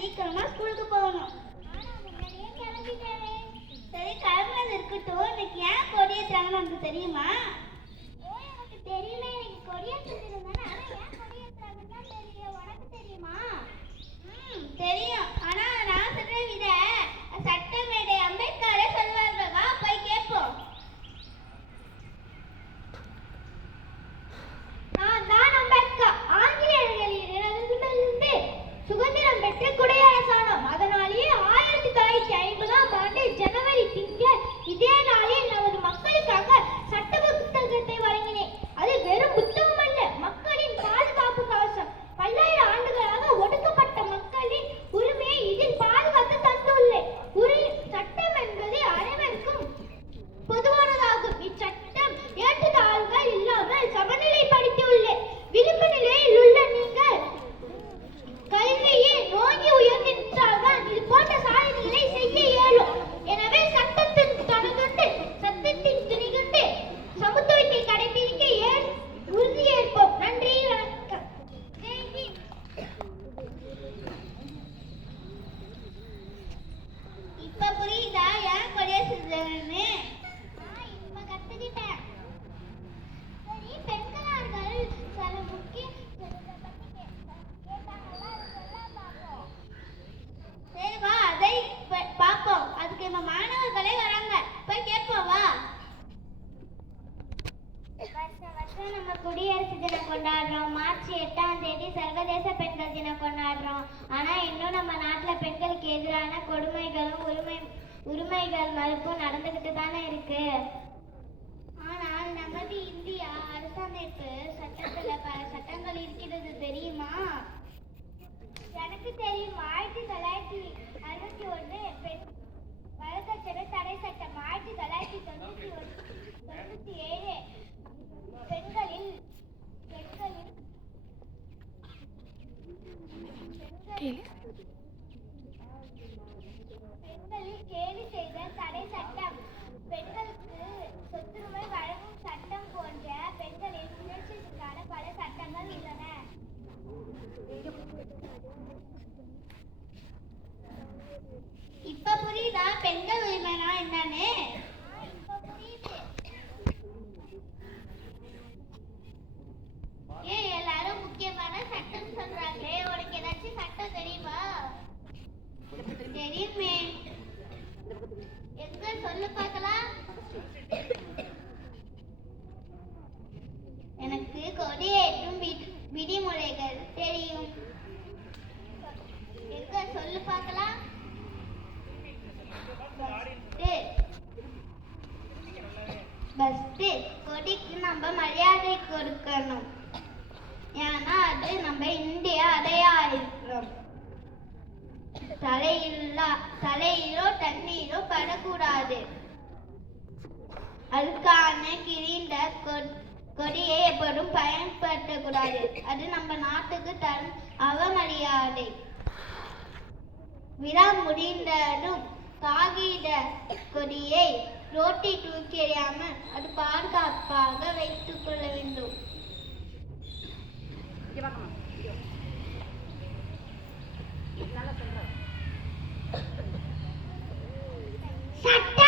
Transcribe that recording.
சீக்கிரமா ஸ்கூலுக்கு போகணும். சரி கிளம்பிட்டேன் சரி கிளம்புறது இருக்கட்டும். இன்னைக்கு ஏன் கொடியேற்றாங்கன்னு உனக்கு தெரியுமா? கொண்டாடுறோம். மார்ச் எட்டாம் தேதி சர்வதேச பெண்கள் தினம் கொண்டாடுறோம். ஆனால் இன்னும் நம்ம நாட்டுல பெண்களுக்கு எதிரான கொடுமைகளும் உரிமை உரிமைகள் மறுப்பும் நடந்துக்கிட்டு தானே இருக்கு. ஆனால் நமது இந்தியா அரசமைப்பு சட்டத்தில் பல சட்டங்கள் இருக்கிறது தெரியுமா? எனக்கு தெரியும். ஆயிரத்தி தொள்ளாயிரத்தி அறுபத்தி ஒன்று தெரியுமே. எங்க? சொல்லு பார்க்கலாம். எனக்கு கொடியேற்றும் விதி- விதிமுறைகள் தெரியும். எங்க? சொல்லு பார்க்கலாம். ஃபஸ்ட்டு கொடிக்கு நம்ம மரியாதை கொடுக்கணும். ஏன்னா அது நம்ம இந்திய தலையில்லா தலையிலோ தண்ணீரோ படக்கூடாது. அதுக்கான கிரீண்ட கொடியை எப்போதும் பயன்படுத்தக்கூடாது. அது நம்ம நாட்டுக்கு தரும் அவமரியாதை. விழா முடிந்ததும் காகித கொடியை ரோட்டி தூக்கி எறியாமல் அது பாதுகாப்பாக வைத்துக் கொள்ள வேண்டும். Shut